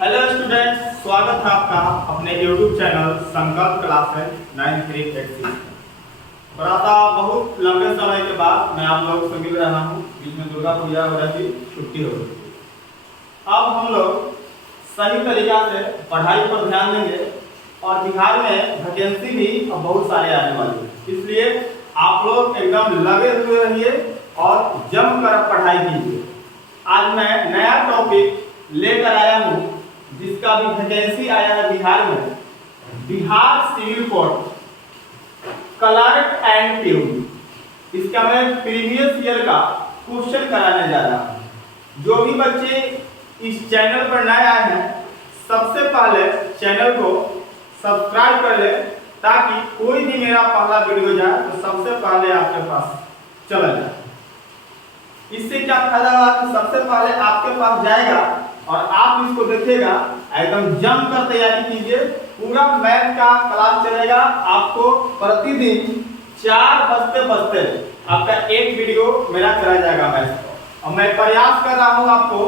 Hello students, स्वागत है आपका अपने YouTube चैनल संकल्प क्लासेस 9386। थोड़ा सा बहुत लंबे समय के बाद मैं आप लोगों से मिल रहा हूँ। बीच में दुर्गा पूजा वगैरह की छुट्टी हो गई। अब हम लोग सही तरीका से पढ़ाई पर ध्यान देंगे और बिहार में वैकेंसी भी अब बहुत सारे आने वाली है, इसलिए आप लोग एकदम लगे हुए रहिए और जमकर पढ़ाई कीजिए। आज मैं नया टॉपिक लेकर आया हूँ जिसका भी वैकेंसी आया है बिहार में। Bihar civil code colour and tune. इसका मैं प्रीवियस ईयर का क्वेश्चन कराने जा रहा हूँ। जो भी बच्चे इस चैनल पर नए आए हैं, सबसे पहले चैनल को सब्सक्राइब कर ले ताकि कोई भी मेरा पहला वीडियो जाए तो सबसे पहले आपके पास चला जाए। इससे क्या फायदा होगा कि सबसे पहले आपके पास जाएगा और आप इसको देखिएगा, एकदम जम कर तैयारी कीजिए। पूरा मैथ का क्लास चलेगा। आपको प्रतिदिन 4 बजते आपका एक वीडियो मेरा चला जाएगा मैथ को। और मैं प्रयास कर रहा हूँ आपको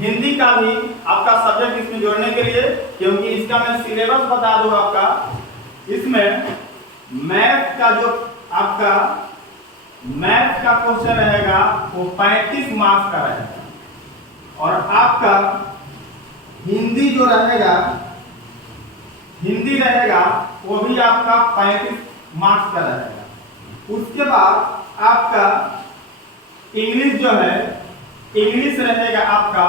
हिंदी का भी आपका सब्जेक्ट इसमें जोड़ने के लिए, क्योंकि इसका मैं सिलेबस बता दूँ आपका। इसमें मैथ का जो आपका मैथ का क्वेश्चन रहेगा वो 35 मार्क्स का रहेगा और आपका हिंदी जो रहेगा वो भी आपका 35 मार्क्स का रहेगा। उसके बाद आपका इंग्लिश जो है, इंग्लिश रहेगा आपका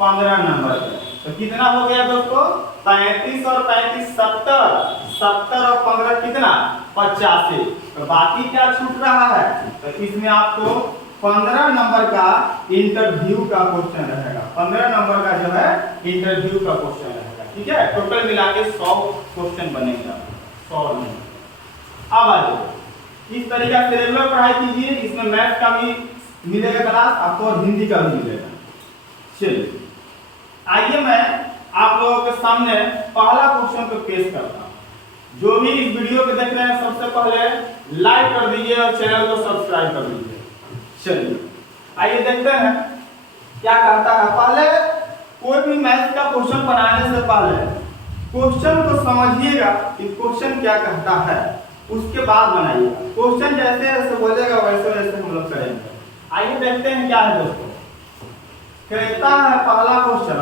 15 नंबर का। तो कितना हो गया दोस्तों? 35 और 35 70 और 15 कितना? 85। तो बाकी क्या छूट रहा है? तो इसमें आपको 15 नंबर का इंटरव्यू का क्वेश्चन रहेगा। 15 नंबर का जो है इंटरव्यू का क्वेश्चन रहेगा। ठीक है, टोटल मिला के 100 क्वेश्चन बनेंगे। 100 नहीं। अब आ जाओ, इस तरीका से रेगुलर पढ़ाई कीजिए। इसमें मैथ का भी मिलेगा क्लास आपको और हिंदी का भी मिलेगा। चलिए आइए मैं आप लोगों के सामने पहला क्वेश्चन को पेश करता हूं। जो भी इस वीडियो को देख रहे हैं सबसे पहले लाइक कर दीजिए और चैनल को सब्सक्राइब कर दीजिए। चलिए आइए देखते हैं क्या कहता है। पहले कोई भी मैथ का क्वेश्चन बनाने से पहले क्वेश्चन को समझिएगा कि क्वेश्चन क्या कहता है, उसके बाद बनाइएगा। क्वेश्चन जैसे जैसे बोलेगा वैसे वैसे हम लोग करेंगे। आइए देखते हैं क्या है दोस्तों। कहता है पहला क्वेश्चन,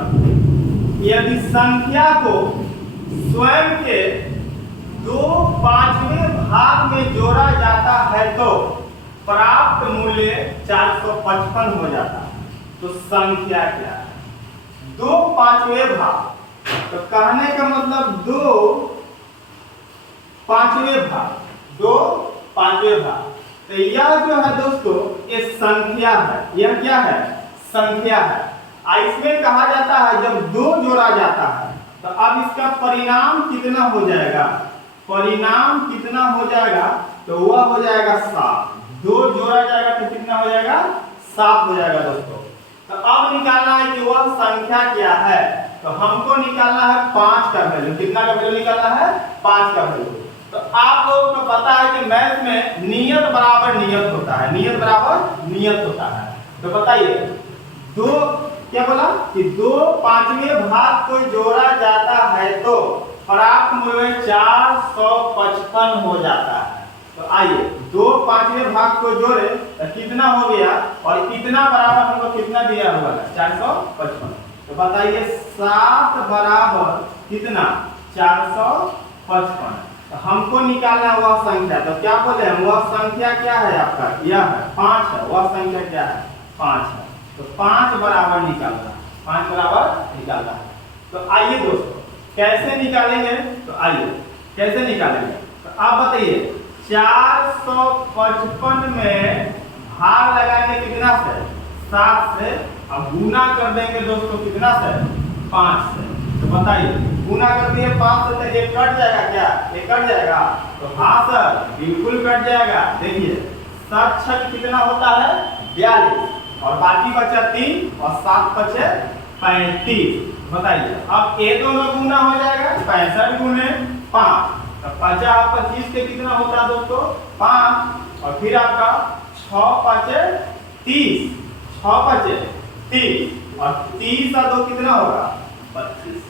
यदि संख्या को स्वयं के 2/5वें भाग में जोड़ा जाता है तो प्राप्त मूल्य 455 हो जाता है। तो संख्या क्या है? 2/5वें भाग। तो कहने का मतलब 2/5वें भाग, 2/5वें भाग। तो यह जो है दोस्तों ये संख्या है। यह क्या है? संख्या है। इसमें कहा जाता है जब 2 जोड़ा जाता है तो अब इसका परिणाम कितना हो जाएगा? परिणाम कितना हो जाएगा? तो वह हो जाएगा 7। 2 जोड़ा जाएगा तो कितना हो जाएगा? 7 हो जाएगा दोस्तों। तो अब निकालना है कि वह संख्या क्या है। तो हमको निकालना है 5 का वैल्यू। कितना का वैल्यू निकालना है? 5 का वैल्यू। तो आप लोगों को पता है कि मैथ में नियत बराबर नियत होता है। नियत बराबर नियत होता है। तो बताइए 2 क्या बोला कि 2/5वें भाग को जोड़ा जाता है तो प्राप्त मूल्य 455 हो जाता है। तो आइए 2/5वें भाग को जोड़े तो कितना हो गया और कितना बराबर हमको कितना दिया हुआ है? 455। तो बताइए 7 बराबर कितना? 455। तो हमको निकालना वह संख्या। तो क्या बोले हम? वह संख्या क्या है आपका? यह है 5 है। वह संख्या क्या है? 5 है। तो 5 बराबर निकालना, 5 बराबर निकालना है। तो आइए दोस्तों कैसे निकालेंगे? तो आइए कैसे निकालेंगे? तो आप बताइए 455 में भाग लगाएंगे कितना से? 7 से। अब गुना कर देंगे दोस्तों कितना से? 5 से। तो बताइए गुना कर दिए 5 से तो 1 कट जाएगा क्या? 1 कट जाएगा। तो हाँ सर बिल्कुल कट जाएगा। देखिए 7 छक कितना होता है? 42 और बाकी बचा 3 और 7 बचे 35। बताइए अब ये दोनों गुना हो जाएगा 65 गुने 5। तो 50 25 के कितना होता है दोस्तों? 5 और फिर आपका 6 बचे 30, 6 बचे 30 और 30 और 2 कितना होगा? 32।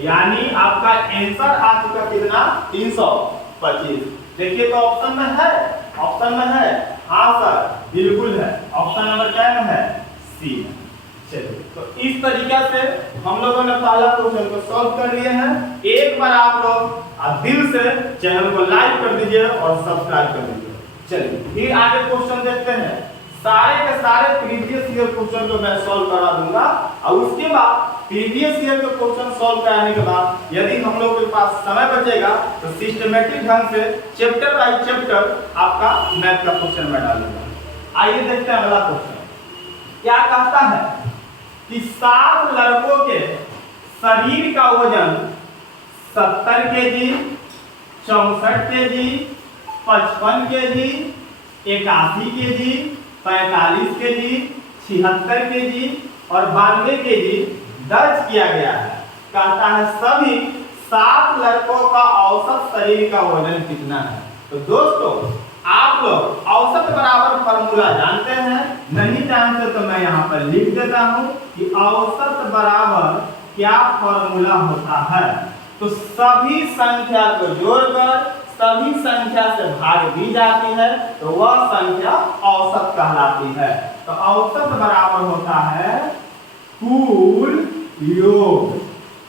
यानी आपका आंसर आ चुका कितना 325। देखिए तो ऑप्शन में है, ऑप्शन में है, हाँ सर बिल्कुल है, ऑप्शन नंबर क्या में है, सी में। चलिए तो इस तरीके से हम लोगों ने पहला क्वेश्चन को सॉल्व कर लिए हैं। एक बार आप लोग दिल से चैनल को लाइक कर दीजिए और सब्सक्राइब कर दीजिए। चलिए फिर आगे क्वेश्चन देखते हैं। सारे के सारे प्रीवियस ईयर क्वेश्चन को मैं सॉल्व करा दूंगा और उसके बाद प्रीवियस ईयर के क्वेश्चन सॉल्व कराने के बाद यदि हम लोग के पास समय बचेगा तो सिस्टमैटिक ढंग से चैप्टर बाय चैप्टर आपका मैथ का क्वेश्चन मैं डालूंगा। आइए देखते हैं अगला क्वेश्चन क्या कहता है कि 7 लड़कों के शरीर का वजन 70 KG, 64 KG, 55 KG, 81 KG, 45 KG, 76 KG और 92 केजी दर्ज किया गया है। कहता है सभी 7 लड़कों का औसत शरीर का वजन कितना है। तो दोस्तों आप लोग औसत बराबर फॉर्मूला जानते हैं, नहीं जानते तो मैं यहाँ पर लिख देता हूँ कि औसत बराबर क्या फॉर्मूला होता है। तो सभी संख्या को जोड़कर सभी संख्या से भाग दी जाती है तो वह संख्या औसत कहलाती है। तो औसत बराबर होता है कुल योग।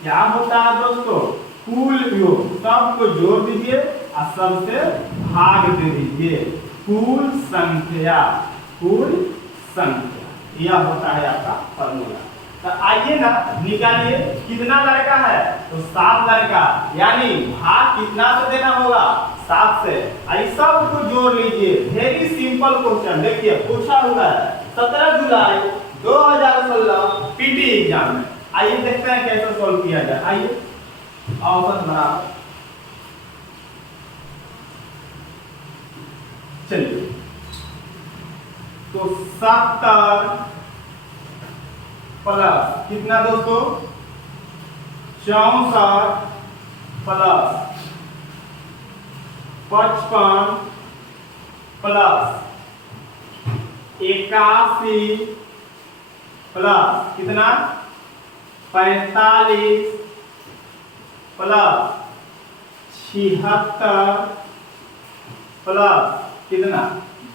क्या होता है दोस्तों, कुल योग। सबको जोड़ दीजिए और सबसे भाग दे दीजिए, कुल संख्या, कुल संख्या, यह होता है आपका फॉर्मूला। तो आइए ना निकालिए कितना लड़का है, तो 7 लड़का, यानी भाग कितना से देना होगा, 7 से। ऐसा को जोड़ लीजिए, वेरी सिंपल क्वेश्चन। देखिए पूछा हुआ है 17 जुलाई 2016 पीटी एग्जाम में। आइए देखते हैं कैसे सॉल्व किया जाए। आइए औसत बराबर, चलिए तो 70 प्लस कितना दोस्तों, 64 प्लस 55 प्लस 81 प्लस कितना 45 प्लस 76 प्लस कितना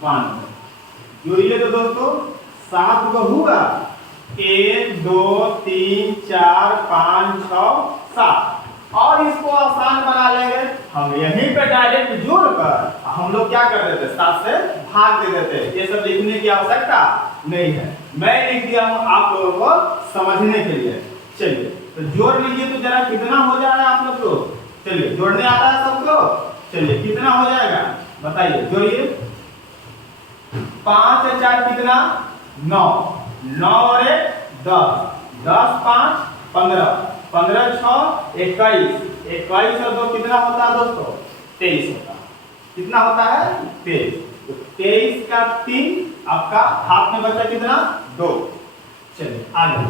92। जोड़िए तो दोस्तों 7 को हुआ 1 2 3 4 5 6 7 और इसको आसान बना लेंगे हम, यहीं पे डायरेक्ट जोड़कर हम लोग क्या कर देते 7 से भाग दे देते। ये सब लिखने की आवश्यकता नहीं है, मैं लिख दिया हूं आप लोगों को समझने के लिए। चलिए तो जोड़ लीजिए तो जरा कितना हो जा रहा है आप लोग को। चलिए जोड़ने आता है सबको, चलिए कितना हो जाएगा बताइए, जोड़िए। 5 से 4 कितना 9, 9 और 1 10, 10 5 15, 15 6 21, 21 और 2 कितना होता है दोस्तों 23 होता है। कितना होता है 23। तो 23 का 3 आपका हाथ में बचा कितना 2। चलिए आगे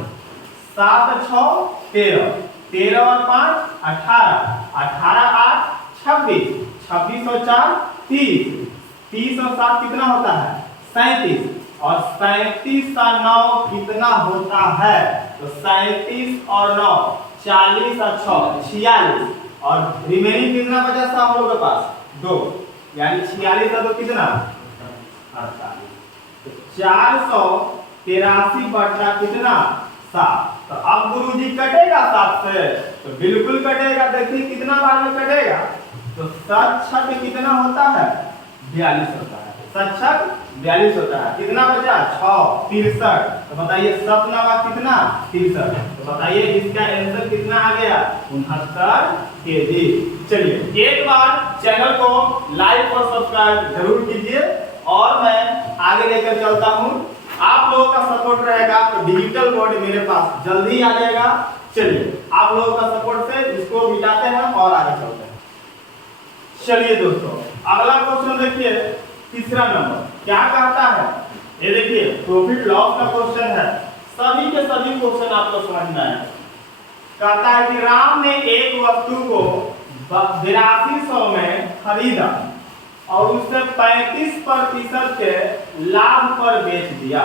7 6 13, 13 और 5 18, 18 8 26, 26 और 4 30, 30 और 7 कितना होता है 37 और 37 का 9 कितना होता है, तो 37 और 9 40 और 6 46 और रिमेनिंग कितना बचा था हम लोग के पास 2, यानी 46 और 2 कितना 48। तो 483 बटा कितना 7। तो अब गुरुजी कटेगा 7 से, तो बिल्कुल कटेगा। देखिए कितना बार में कटेगा, तो 7 छक कितना होता है 42 होता है, 7 छक 42 होता है। कितना बचा 6 63। तो बताइए 7 नवा कितना 63। तो बताइए इसका आंसर कितना आ गया 69 केजी। चलिए एक बार चैनल को लाइक और सब्सक्राइब जरूर कीजिए और मैं आगे लेकर चलता हूँ। आप लोगों का सपोर्ट रहेगा तो डिजिटल बोर्ड मेरे पास जल्दी आ जाएगा। चलिए आप लोगों का सपोर्ट से इसको मिटाते हैं और आगे चलते हैं। चलिए दोस्तों अगला क्वेश्चन देखिए, तीसरा नंबर क्या कहता है, ये देखिए प्रॉफिट लॉस का क्वेश्चन है। सभी के सभी क्वेश्चन आपको समझना है। कहता है कि राम ने एक वस्तु को 8200 में खरीदा और उसे 35% के लाभ पर बेच दिया।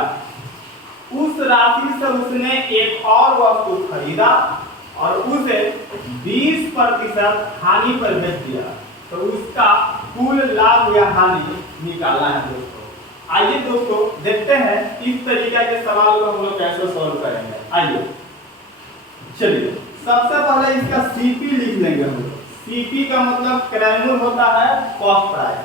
उस राशि से उसने एक और वस्तु खरीदा और उसे 20% हानि पर बेच दिया, तो उसका कुल लाभ या हानि निकालना है दोस्तों। आइए दोस्तों देखते हैं इस तरीके के सवाल को हम लोग कैसे सॉल्व करेंगे। आइए चलिए सबसे पहले इसका सीपी लिख लेंगे हम लोग। सीपी का मतलब क्रैमूल होता है कॉस्ट प्राइस।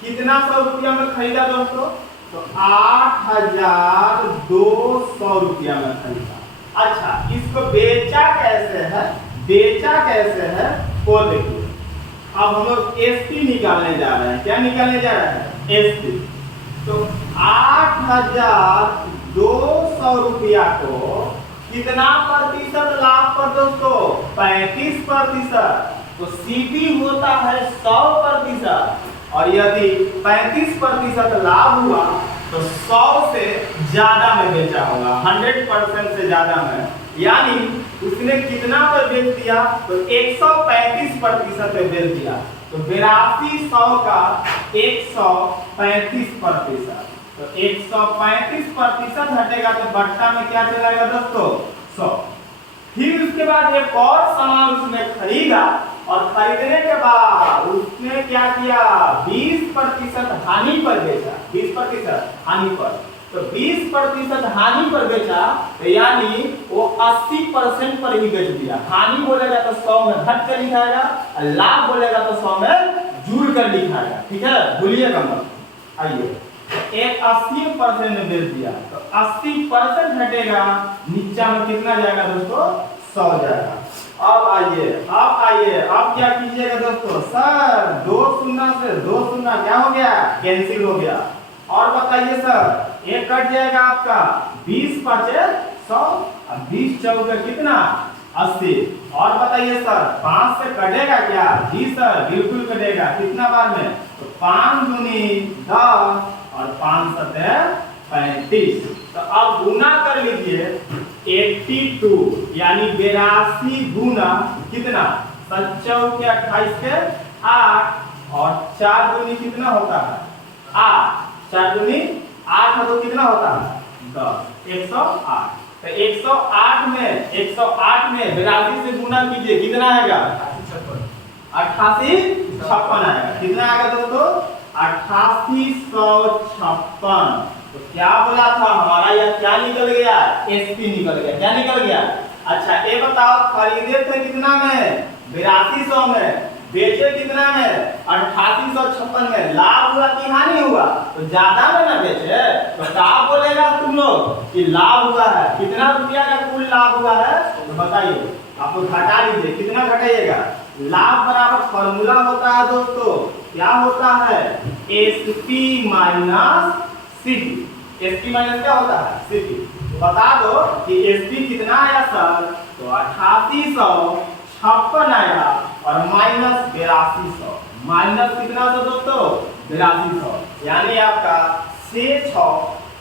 कितना 100 रुपया में खरीदा दोस्तों? तो 8,200 रुपया में खरीदा। अच्छा, इसको बेचा कैसे है? बेचा कैसे है वो देखिए। अब हम लोग एसपी निकालने जा रहे हैं। क्या निकालने जा रहे हैं? एसपी। तो 8,200 रुपया को कितना प्रतिशत लाभ पर दोस्तों? 35%। तो सीपी होता है 100%, और यदि 35% लाभ हुआ तो 100 से ज्यादा में बेचा होगा, 100% से ज्यादा में। यानी उसने कितना पर बेच दिया? तो 135% पे बेच दिया। तो 8200 का 135%, तो 135% हटेगा तो बट्टा में क्या चलेगा दोस्तों? 100। फिर उसके बाद एक और सामान उसने खरीदा, और खरीदने के बाद उसने क्या किया? 20% हानि पर बेचा। 20% हानि पर, तो 20% हानि पर बेचा, तो यानी वो 80% पर ही बेच दिया। हानि बोलेगा तो 100 में घट कर लिखाएगा, और लाभ बोलेगा तो 100 में जुड़ कर लिखाएगा। ठीक है, भूलिएगा मत। आइए, एक 80% में बेच दिया, तो 80% हटेगा, नीचा में कितना जाएगा दोस्तों? 100 जाएगा। अब आइए, अब क्या कीजिएगा दोस्तों? सर 2 शून्य से 2 शून्य क्या हो गया? कैंसिल हो गया। और बताइए सर, एक कट जाएगा आपका 20 5 100, और 20 चौके कितना? 80। और बताइए सर 5 से कटेगा क्या? जी सर बिल्कुल कटेगा। कितना बार में? तो 5 दूनी 10 और 5 सते 35। तो अब गुना कर लीजिए 82, यानी 82 गुना कितना? 7 चौके 28 के 8, और 4 दूनी कितना होता है? 8। 4 दूनी 8 है तो कितना होता है? 10। 108। तो 108 में 82 से गुना कीजिए, कितना आएगा? 8856 आएगा। कितना आएगा दोस्तों? 8856। तो क्या बोला था हमारा? यह क्या निकल गया? एसपी निकल गया। क्या निकल गया? अच्छा ये बताओ, खरीदे थे कितना में? 8200 में। बेचे कितना में? 8856 में। लाभ हुआ कि हानि हुआ? तो ज्यादा में ना बेचे, तो क्या बोलेगा तुम लोग कि लाभ हुआ है। कितना रुपया का कुल लाभ हुआ है? तो बताइए, आपको घटा लीजिए। कितना घटाइएगा? लाभ बराबर फॉर्मूला होता है दोस्तों, क्या होता है? SP minus CP. SP minus क्या होता है? सीपी। बता दो कि एसपी कितना आया सर? तो 8856 आया, और माइनस 8200। माइनस कितना था दोस्तों? 8200। यानी आपका 6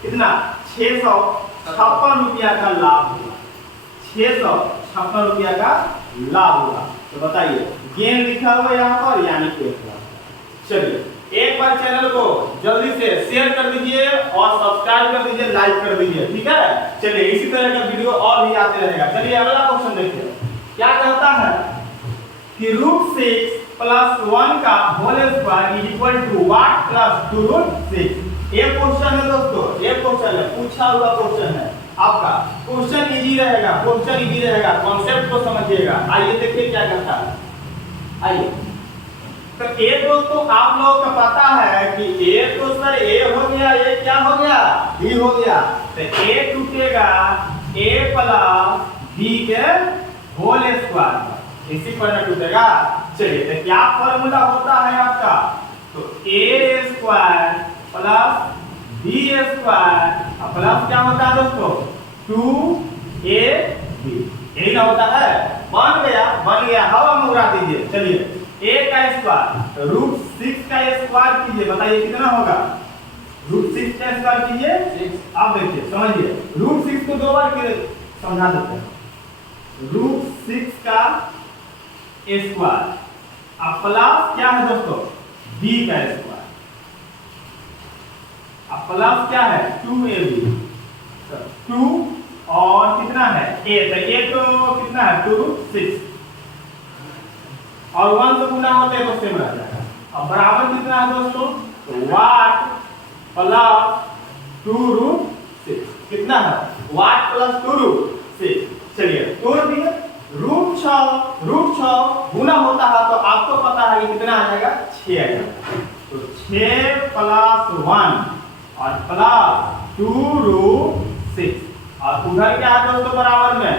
कितना? 656 रुपया का लाभ हुआ। 656 रुपया का लाभ हुआ। तो बताइए, गेन लिखा हुआ यहाँ पर, यानी 1 लाख। चलिए एक बार चैनल को जल्दी से शेयर कर दीजिए, और सब्सक्राइब कर दीजिए, लाइक कर दीजिए। ठीक है, चलिए इसी तरह का वीडियो और भी आते रहेगा। चलिए अगला क्वेश्चन देखिए। क्या कहता है कि √6 + 1 का whole square is equal to what plus 2√6। ये क्वेश्चन है दोस्तों, ये क्वेश्चन है, पूछा हुआ क्वेश्चन है आपका। क्वेश्चन इजी रहेगा, कॉन्सेप्ट को समझिएगा। आइए देखिए क्या कहता है। आइए, तो ए दोस्तों आप लोगों को पता है कि ए तो सर ए हो गया, ये क्या हो गया? बी हो गया। तो ए टूटेगा a + b के होल स्क्वायर, इसी पर न टूटेगा। चलिए तो क्या फॉर्मूला होता है आपका? तो a² + b² प्लस क्या होता है दोस्तों? 2ab। यही ना होता है? बन गया। हवा में उड़ा दीजिए। चलिए a का स्क्वायर, √6 का स्क्वायर कीजिए, बताइए कितना होगा? √6 का स्क्वायर कीजिए 6। आप देखिए समझिए, √6 को 2 बार समझा देते हैं। √6 का स्क्वायर, अब प्लस क्या है दोस्तों? b का स्क्वायर, अब प्लस क्या है? 2ab। 2 और कितना है? a, तो a तो कितना कितना है 2√6 और 1 से गुना होते हैं तो सेम रह जाएगा। अब बराबर कितना है दोस्तों, वाट प्लस 2√6 कितना है, वाट प्लस 2√6। चलिए तोड़ दिए, √6 गुना होता है तो आपको पता है कि कितना आ जाएगा 6 आ जाएगा। तो 6 प्लस 1 और प्लस 2√6 और उधर क्या है दोस्तों बराबर में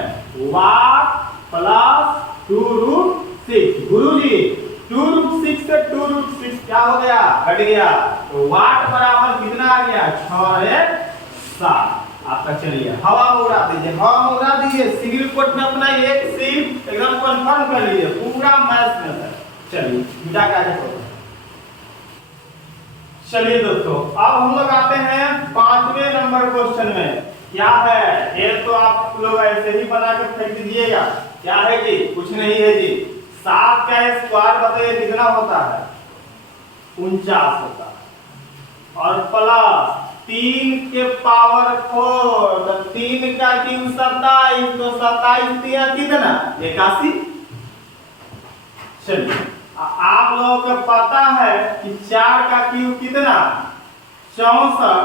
वाट प्लस 2√6। गुरुजी 2√6 से 2√6 क्या हो गया, घट गया, तो वाट बराबर कितना आ गया 6 आपका। चलिए हवा में उड़ा दीजिए, हवा में उड़ा दीजिए, सिविल कोड में अपना एक सीट एकदम कंफर्म कर लीजिए पूरा मैथ्स में सर। चलिए मिटा के आगे बढ़ो। चलिए दोस्तों अब हम लोग आते हैं 5वें नंबर क्वेश्चन में। क्या है ये तो आप लोग ऐसे ही बना के फेंक दीजिएगा, क्या है जी, कुछ नहीं है जी। 7 का स्क्वायर बताइए कितना होता है, 49 होता है और प्लस 3 के पावर 4 तो 3 का क्यूब 27 तो 27 दिया कितना 81। चलिए आप लोगों को पता है कि 4 का क्यूब कितना 64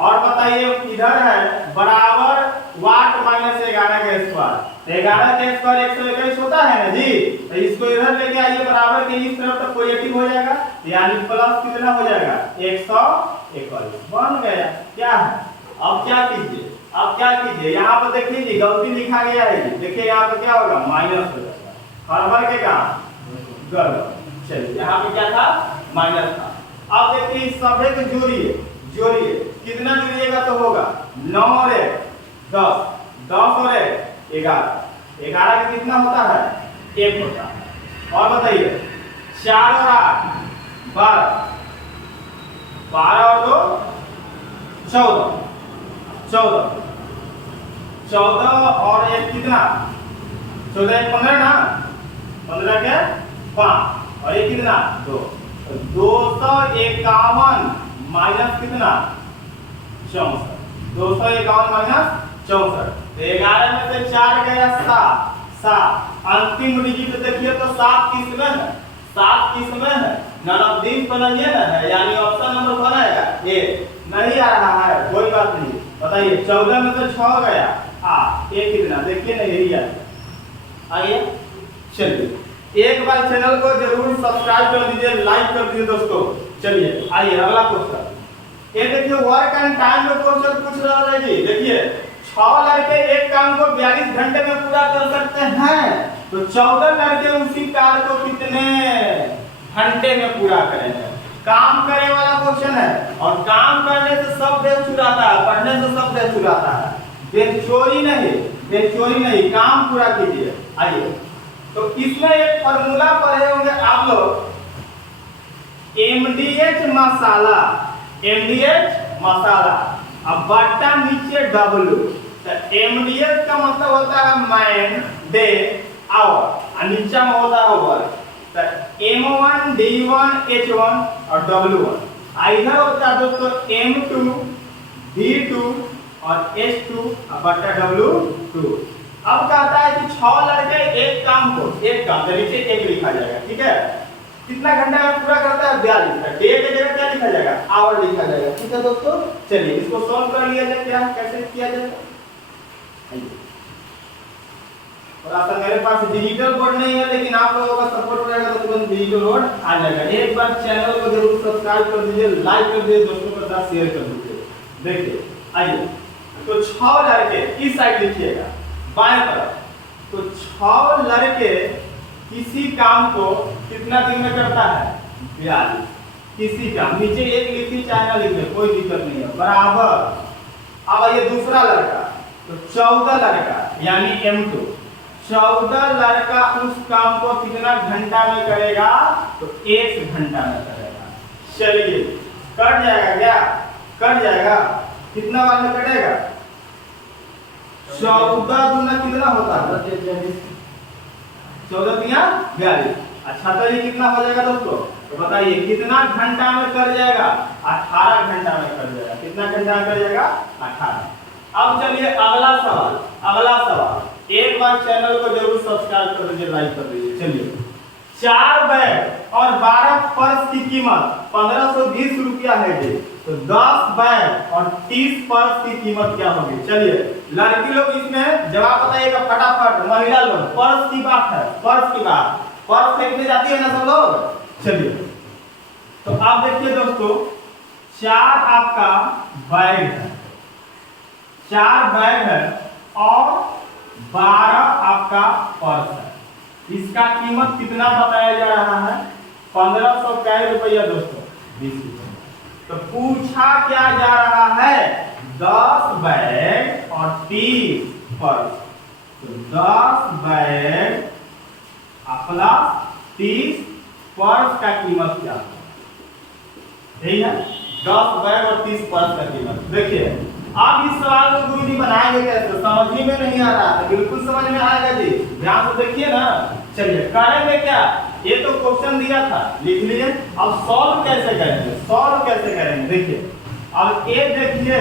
और बताइए इधर है बराबर वाट माइनस 11 का स्क्वायर। 11 का स्क्वायर 121 होता है ना जी, तो इसको इधर लेके आइए बराबर के इस तरफ तक पॉजिटिव हो जाएगा यानी प्लस कितना हो जाएगा 121 बन गया। क्या है अब क्या कीजिए, अब क्या कीजिए यहाँ पर देखिए जी गलती लिखा गया है जी, देखिए यहाँ पर क्या होगा माइनस हो जाएगा, हर के काम गलत। चलिए यहाँ पे क्या था माइनस था। अब देखिए इस सभे को जोड़िए, जोड़िए कितना जोड़िएगा तो होगा 9 और 1 10, 10 और 1 11, 11 का कितना होता है 1 होता है। और बताइए 4 और 8 12, 12 और 2 14, 14 और 1 कितना 14 1 15 ना, 15 के 5 और ये कितना 2, 251 माइनस कितना 64, 251 माइनस 64। तो 11 में से 4 गया 7, अंतिम डिजिट देखिए तो 7 किस में है, 7 किस में है नन ऑफ दिस बनाइए ना है यानी ऑप्शन नंबर बनाएगा ये नहीं आ रहा है, कोई बात नहीं। बताइए 14 में से 6 गया ये कितना देखिए ना यही आइए। चलिए एक बार चैनल को जरूर सब्सक्राइब कर दीजिए, लाइक कर दीजिए दोस्तों। चलिए आइए अगला क्वेश्चन, ये देखिए वर्क एंड टाइम में क्वेश्चन पूछ रहा है जी। देखिए 6 लड़के एक काम को 42 घंटे में पूरा कर सकते हैं तो 14 लड़के उसी कार्य को कितने घंटे में पूरा करेंगे। काम करने वाला क्वेश्चन है और काम करने से सब देश चुराता है, पढ़ने से सब देश चुराता है, बेचोरी नहीं, काम पूरा कीजिए। आइए तो इसमें एक फॉर्मूला पढ़े होंगे आप लोग MDH मसाला अब बट्टा नीचे W। तो MDH का मतलब होता है मैन डे आवर और नीचे में होता है वर्क। तो M1 D1 H1 और W1 इधर होता है दोस्तों M2 D2 और H2 और बट्टा W2। अब कहता है कि 6 लड़के एक काम के नीचे एक लिखा जाएगा, ठीक है। कितना घंटा में पूरा करता है 42, डे के जगह क्या लिखा जाएगा आवर लिखा जाएगा, ठीक है दोस्तों। चलिए इसको सॉल्व कर लिया जाए, क्या कैसे किया जाएगा। थोड़ा सा मेरे पास डिजिटल बोर्ड नहीं है लेकिन आप लोगों का सपोर्ट रहेगा तो तुरंत डिजिटल बोर्ड आ जाएगा। एक बार चैनल को जरूर सब्सक्राइब कर दीजिए, लाइक कर दीजिए, दोस्तों के साथ शेयर कर दीजिए। देखिए आइए तो 6 लड़के इस साइड लिखिएगा बाएं तरफ। तो 6 लड़के किसी काम को कितना दिन में करता है 42। किसी काम नीचे एक लिखी चाहे ना लिखे कोई दिक्कत नहीं है बराबर। अब ये दूसरा लड़का तो 14 लड़का यानी M2 14 लड़का उस काम को कितना घंटा में करेगा तो 1 घंटा में करेगा। चलिए कट जाएगा, क्या कट जाएगा, कितना बार में कटेगा 14 दूना कितना होता है 14 तिया 42। अच्छा तो ये कितना हो जाएगा दोस्तों तो बताइए कितना घंटा में कर जाएगा 18 घंटा में कर जाएगा। कितना घंटा में कर जाएगा 18। अब चलिए अगला सवाल एक बार चैनल को जरूर सब्सक्राइब कर दीजिए, लाइक कर दीजिए। चलिए, 4 बैग और 12 पर्स की कीमत 1520 रुपया है जी। तो 10 बैग और 30 पर्स की कीमत क्या होगी? चलिए, लड़की लोग इसमें जवाब बताइएगा फटाफट। महिला लोग पर्स की बात है, पर्स की बात, पर्स खरीदने जाती है ना सब लोग। चलिए, तो आप देखिए दोस्तों, 4 आपका बैग है, 4 बैग है और 12 आपका पर्स है। इसका कीमत कितना बताया जा रहा है? 1500 कै रुपया दोस्तों? 20 रुपया। तो पूछा क्या जा रहा है? 10 बैग और 30 पर्स। तो 10 बैग प्लस 30 पर्स का कीमत क्या है? यही है 10 बैग और 30 पर्स का कीमत। देखिए, आप इस सवाल को गुरुजी बनाएंगे कैसे? समझ में नहीं आ रहा था, बिल्कुल समझ में आएगा जी, ध्यान से देखिए ना। चलिए, करेंगे क्या? ये तो क्वेश्चन दिया था, लिख लिए। अब सॉल्व कैसे करेंगे? सॉल्व कैसे करेंगे? देखिए, अब ये देखिए,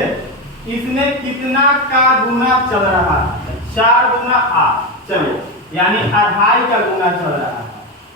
इसने कितना का गुना चल रहा है? 4 गुना 8। चलिए, यानी 2.5 का गुना चल रहा है,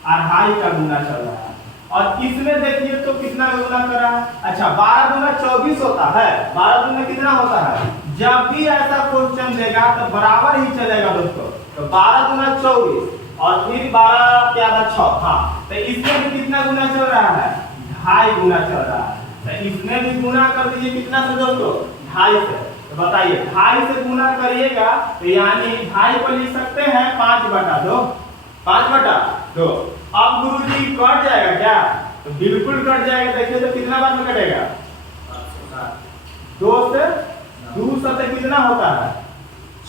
2.5 का गुना चल रहा है। और इसमें देखिए तो कितना गुना कर रहा है? अच्छा, 12 गुना 24 होता है। 12 गुना कितना होता है? जब भी ऐसा क्वेश्चन देगा तो बराबर ही चलेगा दोस्तों। तो 12 गुना 24 और फिर 12 क्या था? 6। हाँ, तो इसमें भी कितना गुना चल रहा है? 2.5 गुना चल रहा है। तो इसमें भी गुना कर दीजिए, कितना से दोस्तों? 2.5 से। तो बताइए, 2.5 से गुना करिएगा तो यानी 2.5 को लिख सकते हैं 5/2, 5/2। अब गुरुजी कट जाएगा क्या? तो बिल्कुल कट जाएगा। देखिए तो कितना बार में कटेगा? 2 से 2 से कितना होता है?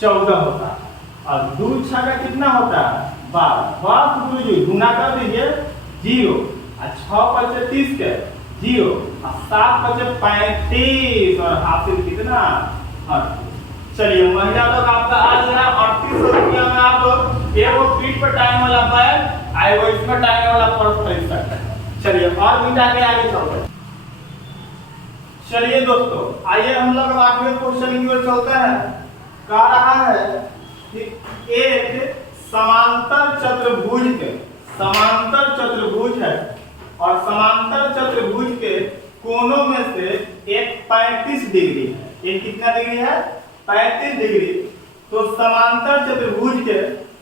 14 होता है। और 2 छका कितना होता है? 12। बस गुरुजी गुना कर दीजिए, 0 और 6 × 30 के 0 और 7 × 35 और हासिल कितना? 38। चलिए, महिला लोग आपका आ गया 3800 रुपया में आप लोग एगो पीठ पर टाइम वाला बैग आएगा, इसमें टाइम वाला पर्स खरीद सकते हैं। चलिए, और मिटा के आगे चलते हैं। चलिए दोस्तों, आइए हम लोग 8वें क्वेश्चन की ओर चलते हैं। कह रहा है कि एक समांतर चतुर्भुज के, समांतर चतुर्भुज है और समांतर चतुर्भुज के कोनों में से एक 35 डिग्री है। ये कितना डिग्री है? 35 डिग्री। तो समांतर चतुर्भुज के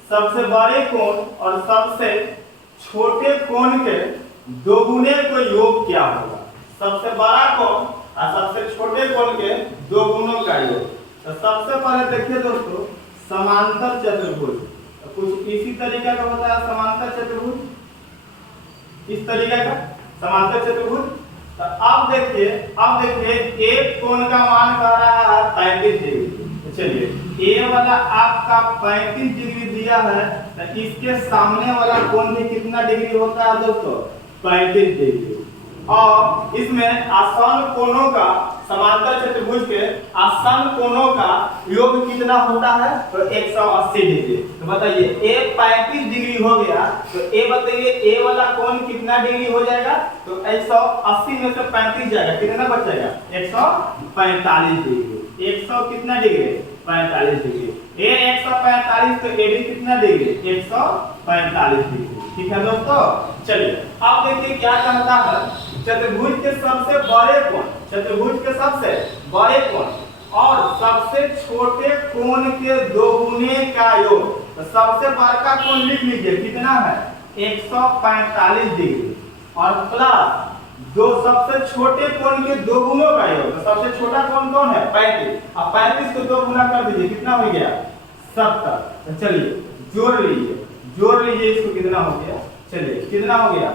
सबसे बड़े कोण और सबसे छोटे कोण के दोगुने को योग क्या होगा? सबसे बड़ा कोण और सबसे छोटे कोण के दोगुनों का योग। तो सबसे पहले देखिए दोस्तों, समांतर चतुर्भुज तो कुछ इसी तरीके का होता है। समांतर चतुर्भुज इस तरीके का समांतर चतुर्भुज। तो अब देखिए, एक कोण का मान कह रहा है 35 डिग्री। तो चलिए, ए वाला आपका 35 डिग्री दिया है, तो इसके सामने वाला कोण भी कितना डिग्री होता है दोस्तों? 35 डिग्री। और इसमें आसन कोणों का, समांतर चतुर्भुज के आसन कोणों का योग कितना होता है? तो 180 डिग्री। तो बताइए, ए 35 डिग्री हो गया, तो ए बताइए ए वाला कोण कितना डिग्री हो जाएगा? तो 180 में से 35 जाएगा, कितना बच जाएगा? 145 डिग्री। 100 कितना डिग्री? 45 डिग्री। ए 145 तो ए भी कितना डिग्री? 145 डिग्री। ठीक है दोस्तों। चलिए, अब देखिए क्या कहता है। चतुर्भुज के सबसे बड़े कोण, चतुर्भुज के सबसे बड़े कोण और सबसे छोटे कोण के दोगुने का योग। तो सबसे बड़ा कोण लिख लीजिए, कितना है? 145 डिग्री और प्लस दो सबसे छोटे कोण के दोगुनों का योग। तो सबसे छोटा कोण कौन है? 35। अब 35 को 2 गुना कर दीजिए, कितना हो गया? 70। तो चलिए जोड़ लीजिए इसको, कितना हो गया? चलिए, कितना हो गया?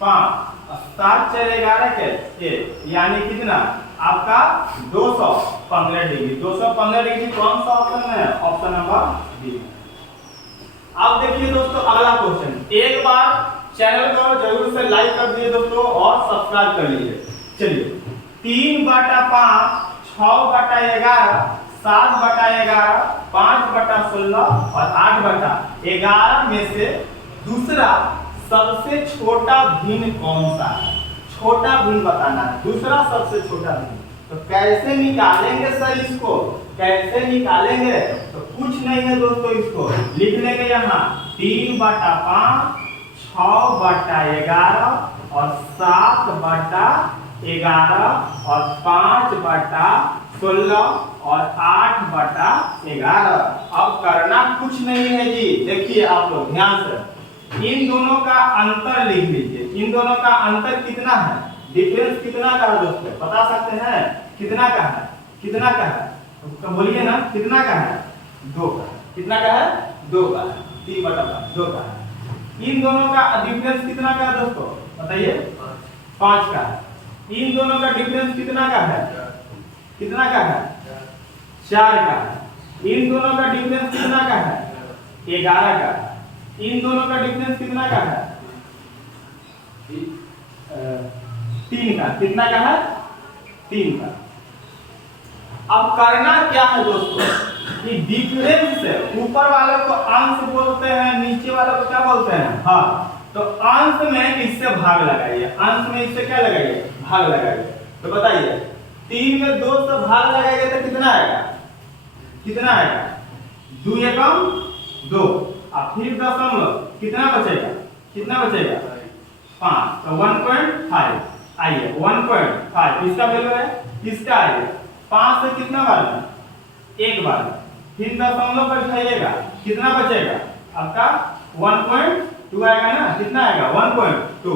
5 7 4 11 के यानी कितना? आपका 215 डिग्री। 215 डिग्री कौन सा ऑप्शन में है? Option number B. अब देखिए दोस्तों, अगला क्वेश्चन। एक बार चैनल को जरूर से लाइक कर दीजिए दोस्तों और सब्सक्राइब कर लीजिए। चलिए, 3/5 6/11 7/11 5/16 और 8/11 में से दूसरा सबसे छोटा भिन्न कौन सा है? छोटा भिन्न बताना है, दूसरा सबसे छोटा भिन्न। तो कैसे निकालेंगे सर इसको? कैसे निकालेंगे? तो कुछ नहीं है दोस्तों, इसको लिख लेंगे यहाँ 3/5, 6/11 और 7/11 और 5/16 और 8/11। अब करना कुछ नहीं है जी। देखिए आप लोग ध्यान से इन दोनों का अंतर लिख लीजिए। इन दोनों का अंतर कितना है, डिफरेंस कितना का है दोस्तों, बता सकते हैं कितना का है? कितना का है तो बोलिए ना, कितना का है? 2 का। कितना का है? 2 का है। 3/2 का है। इन दोनों का डिफरेंस कितना का है दोस्तों, बताइए? 5 का है। इन दोनों का डिफरेंस कितना का है? कितना का है? 4 का है। इन दोनों का डिफरेंस कितना का है? 11 का है। इन दोनों का डिफरेंस कितना का है? 3 का। कितना का है? 3 का। अब करना क्या है दोस्तों कि डिफरेंस से ऊपर वाले को अंश बोलते हैं, नीचे वाले को क्या बोलते हैं? हाँ, तो अंश में इससे भाग लगाइए। अंश में इससे क्या लगाइए? भाग लगाइए। तो बताइए 3 में 2 से भाग लगाइए तो कितना आएगा? कितना आएगा? 2 एकम 2 और फिर दशमलव कितना बचेगा? कितना बचेगा? 5। तो 1.5 आइए 1.5 इसका वैल्यू है। किसका आइए? 5 से कितना बार में? 1 बार में। फिर दशमलव पर उठाइएगा, कितना बचेगा? आपका 1.2 आएगा ना। कितना आएगा? 1.2।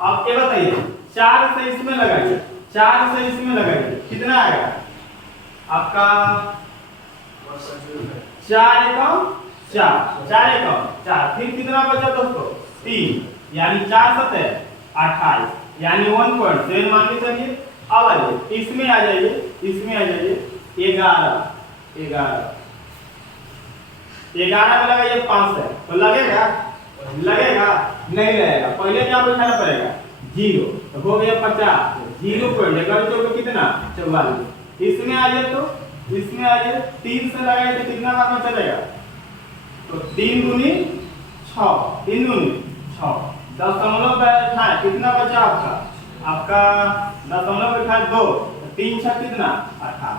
अब ये बताइए 4 से इसमें लगाइए, 4 से इसमें लगाइए, कितना आएगा? आपका 4 एकम 4, 4 एकम 4। फिर कितना बचा दोस्तों? 3, यानी 4 7 28, यानी 1.7 मान के चलिए। अब आइए इसमें आ जाइए, इसमें आ जाइए 11 में लगाइए 5 है तो लगेगा? लगेगा नहीं लगेगा। पहले क्या बैठाना पड़ेगा? 0 तो हो गया 50। 0 पॉइंट कितना? 44। इसमें आइए तो इसमें आइए 3 से लगाइए तो कितना बार में चलेगा? तो 3 दूनी 6, 3 दूनी 6। दशमलव बैठाए कितना बचा आपका? आपका दशमलव बैठाए 2, 3 6 कितना? 18।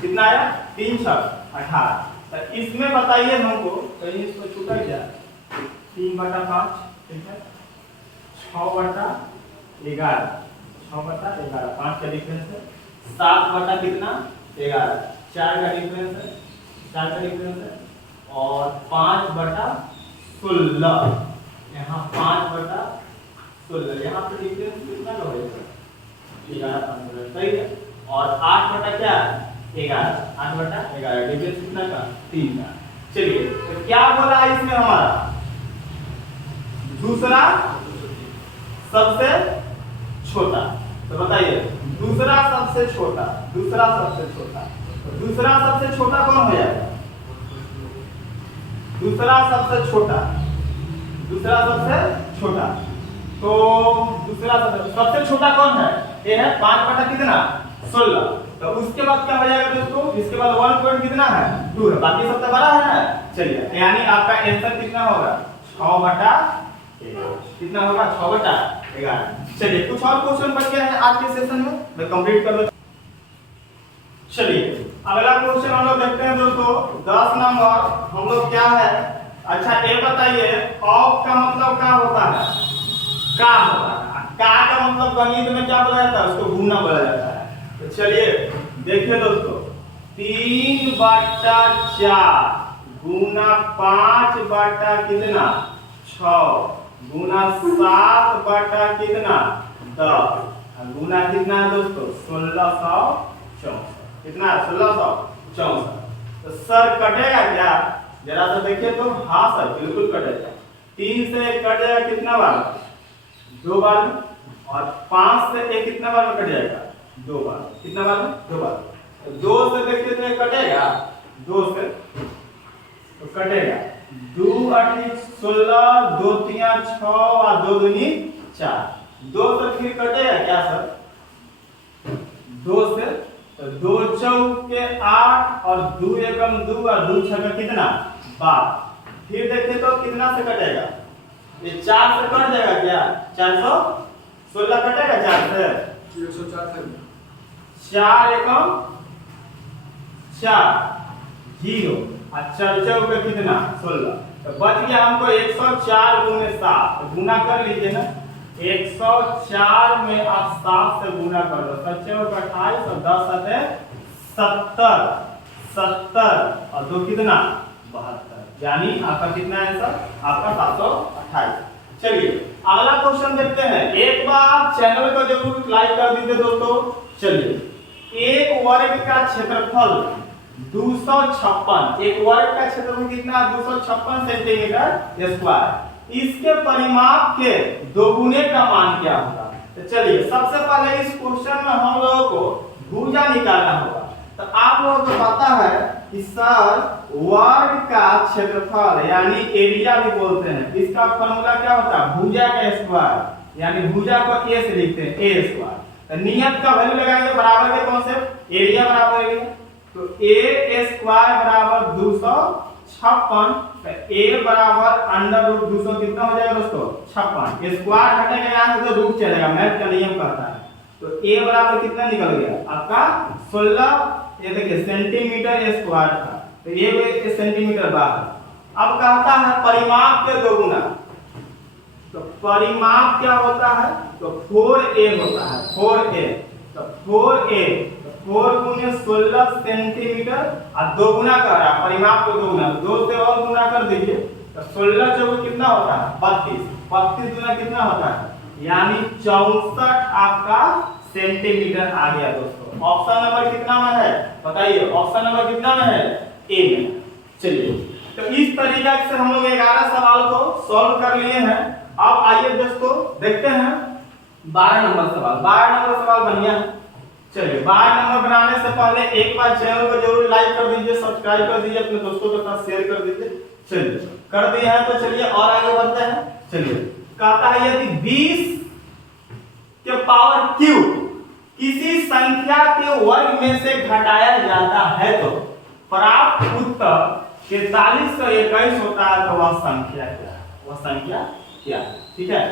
कितना आया? 3 6 18। तो इसमें बताइए हमको, कहीं इसको छूटा क्या? 3/5 ठीक है, 6/11, 6/11 5 का डिफरेंस है। 7 कितना? 11 4 का डिफरेंस है, 4 का डिफरेंस है। और 5/16 यहाँ 5/16 यहाँ पे डिफरेंस कितना का होगा? 11 सही है। और 8 क्या? 11 8/11 डिफरेंस कितना का? 3 का। चलिए तो क्या बोला है इसमें हमारा? दूसरा सबसे छोटा। तो बताइए दूसरा सबसे छोटा, दूसरा सबसे छोटा। तो दूसरा सबसे छोटा कौन हो जाएगा? दूसरा सबसे छोटा, दूसरा सबसे छोटा। तो दूसरा सबसे छोटा कौन है? ये है 5 कितना? 16। तो उसके बाद क्या हो जाएगा दोस्तों? इसके बाद 1 पॉइंट कितना है? 2 है। बाकी सब तो बड़ा है ना। चलिए यानी आपका आंसर कितना होगा? 6/11। कितना होगा? 6/11। चलिए कुछ और क्वेश्चन बच गया है आज के सेशन में, मैं कंप्लीट कर देता हूं। चलिए अगला क्वेश्चन हम लोग देखते हैं दोस्तों 10 नंबर। हम लोग क्या है? अच्छा ये बताइए ऑफ का मतलब क्या होता है? का होता है। का मतलब गणित में क्या बोला जाता है? उसको गुना बोला जाता है। तो चलिए देखिए दोस्तों 3/4 गुना 5 कितना? 6 गुना 7 कितना? 10 गुना कितना है दोस्तों? 1664। कितना? 1664। तो सर कटेगा क्या? जरा सा देखिए तो। हाँ सर बिल्कुल कटेगा। 3 से 1 कट जाएगा कितना बार? 2 बार। और 5 से 1 कितना बार में कट जाएगा? 2 बार। कितना बार में? 2 बार। 2 से देखिए तो 1 कटेगा, 2 से तो कटेगा 2 8 16, 2 3 6 और 2 दूनी 4। 2 से फिर कटेगा क्या सर? 2 से तो 2 चौके 8 और 2 एकम 2 और 2 छक्का कितना? 12। फिर देखिए तो कितना से कटेगा? ये 4 से कट जाएगा क्या? 416 कटेगा 4 से? 104 से 4 एकम 4 0 अच्छा चौके कितना 16, तो बच गया हमको 104 गुने 7, तो गुना कर लीजिए ना। 104 में आप 7 से गुना कर दो, 7 और 28 और 10 आते 70, 70 और 2 कितना 72, यानी आपका कितना आंसर आपका 728। चलिए अगला क्वेश्चन देखते हैं। एक बार चैनल को जरूर लाइक कर दीजिए दोस्तों। चलिए एक वर्ग का क्षेत्रफल 256, एक वर्ग का क्षेत्रफल कितना 256 सेंटीमीटर स्क्वायर, इसके परिमाप के दोगुने का मान क्या होगा। तो चलिए सबसे पहले इस क्वेश्चन में हम लोगों को भुजा निकालना होगा। तो आप लोगों को पता है कि सर वर्ग का क्षेत्रफल यानी एरिया भी बोलते हैं, इसका फॉर्मूला क्या होता है भुजा का स्क्वायर, यानी भुजा को ए से लिखते हैं ए स्क्वायर। तो नियत का वैल्यू लगाएंगे बराबर के कॉन्सेप्ट एरिया बराबर एरिया, तो ए स्क्वायर बराबर 256, तो ए बराबर अंडर रूट 200 कितना हो जाएगा दोस्तों 56, स्क्वायर हटेगा यहां से तो रूट चलेगा, मैथ का नियम कहता है। तो ए बराबर कितना निकल गया आपका 16, ये देखिए सेंटीमीटर स्क्वायर था, तो ये सेंटीमीटर बाहर। अब कहता है परिमाप के दोगुना, तो परिमाप क्या होता है तो 4a होता है 4a, तो 4a 4 गुने 16 सेंटीमीटर और दोगुना कर रहा है परिमाप को दोगुना, 2 से और गुना कर दीजिए तो 16 चौके कितना होता है 32, 32 गुना कितना होता है यानी 64 आपका सेंटीमीटर आ गया दोस्तों। ऑप्शन नंबर कितना में है बताइए, ऑप्शन नंबर कितना में है ए में। चलिए तो इस तरीके से हम लोग 11 सवाल को सॉल्व कर लिए हैं। अब आइए दोस्तों देखते हैं 12 नंबर सवाल। 12 नंबर सवाल बन गया। चलिए 12 नंबर बनाने से पहले एक बार चैनल को जरूर लाइक कर दीजिए, सब्सक्राइब कर दीजिए, अपने दोस्तों के साथ शेयर कर दीजिए। चलिए कर दिए हैं तो चलिए और आगे बढ़ते हैं। चलिए कहता है यदि 20 के पावर क्यूब किसी संख्या के वर्ग में से घटाया जाता है तो प्राप्त उत्तर 4321 होता है, तो वह संख्या क्या है, वह संख्या क्या है। ठीक है,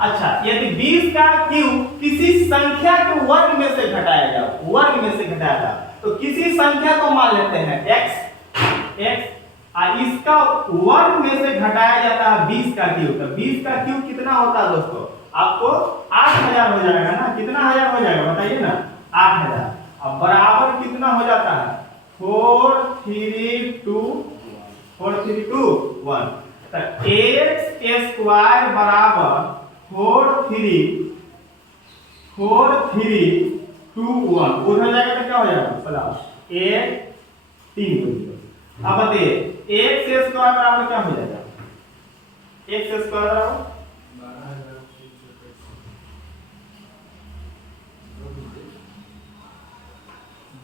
अच्छा यदि 20 का क्यूब किसी संख्या के वर्ग में से घटाया जाए, वर्ग में से घटाया जाए तो किसी संख्या को मान लेते हैं x इसका वर्ग में से घटाया जाता है 20 का क्यूब, तो 20 का क्यूब कितना होता है दोस्तों आपको 8000 हो जाएगा ना, कितना हजार हो जाएगा बताइए ना 8000। अब बराबर कितना हो जाता है 432 1, तो x स्क्वायर बराबर 4321 उधर जाएगा तो क्या हो जाएगा प्लस 1 3। अब बताइए x स्क्वायर बराबर क्या हो जाएगा, x स्क्वायर बराबर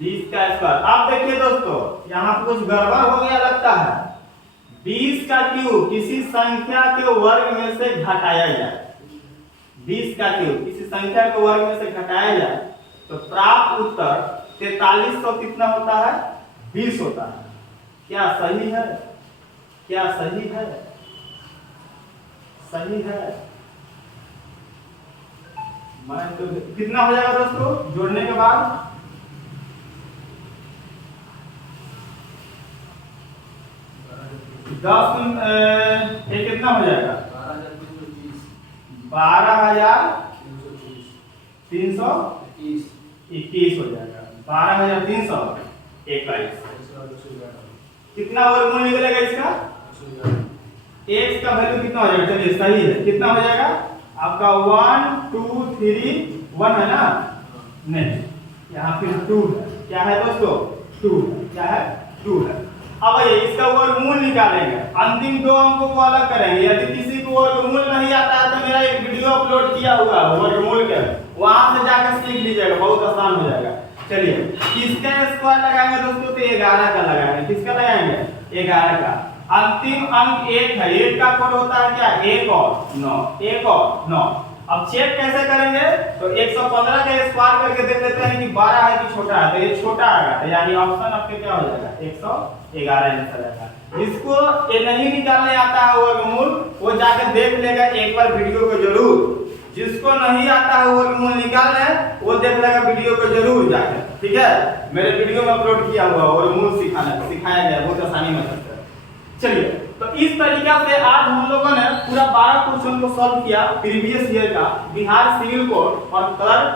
20 का स्क्वायर। अब देखिए दोस्तों यहाँ कुछ गड़बड़ हो गया लगता है। 20 का क्यूब किसी संख्या के वर्ग में से घटाया जाए, 20 का क्यूब किसी संख्या के वर्ग में से घटाया जाए तो प्राप्त उत्तर 4300 कितना होता है 20 होता है। क्या सही है, क्या सही है, सही है। मैं तो कितना हो जाएगा दोस्तों जोड़ने के बाद 10 ये कितना हो जाएगा 12321 हो जाएगा, 12321। कितना वर्गमूल निकलेगा इसका, x का वैल्यू कितना हो जाएगा, चलिए सही है कितना हो जाएगा आपका 1 2 3 1 है ना, नहीं यहाँ फिर 2 है, क्या है दोस्तों 2 है, क्या है 2 है। अब ये इसका वर्गमूल निकालेंगे, अंतिम दो अंकों को अलग करेंगे। यदि किसी को वर्गमूल नहीं आता है तो मेरा एक वीडियो अपलोड किया हुआ है वर्गमूल के, वहां से जाकर सीख लीजिएगा, बहुत आसान हो जाएगा। चलिए किसका स्क्वायर लगाएंगे दोस्तों तो 11 का लगाएंगे, किसका लगाएंगे 11 का। अंतिम अंक 1 है, 1 का कोड होता है क्या 1 और 9, 1 और 9। अब चेक कैसे करेंगे तो 115 का स्क्वायर करके देख लेते हैं कि 12 है कि छोटा है, तो ये छोटा आएगा, तो यानी ऑप्शन आपके क्या हो जाएगा 111 आंसर आएगा। जिसको ये नहीं निकालने आता है वर्गमूल वो जाके देख लेगा एक बार वीडियो को जरूर, जिसको नहीं आता है वर्गमूल निकालने वो देख लेगा वीडियो को जरूर जाके। ठीक है, मेरे वीडियो में अपलोड किया हुआ और मूल सिखाया गया बहुत आसानी मेथड से। चलिए, तो इस तरीका से आज हम लोगों ने पूरा 12 क्वेश्चन को सॉल्व किया प्रीवियस ईयर का, बिहार सिविल कोड और कलर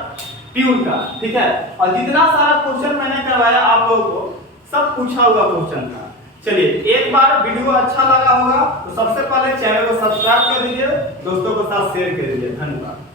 प्यूर का, ठीक है। और जितना सारा क्वेश्चन मैंने करवाया आप लोगों को सब पूछा हुआ क्वेश्चन था। चलिए, एक बार वीडियो अच्छा लगा होगा तो सबसे पहले चैनल को सब्सक्राइब कर दीजिए, दोस्तों के साथ शेयर कर दीजिए। धन्यवाद।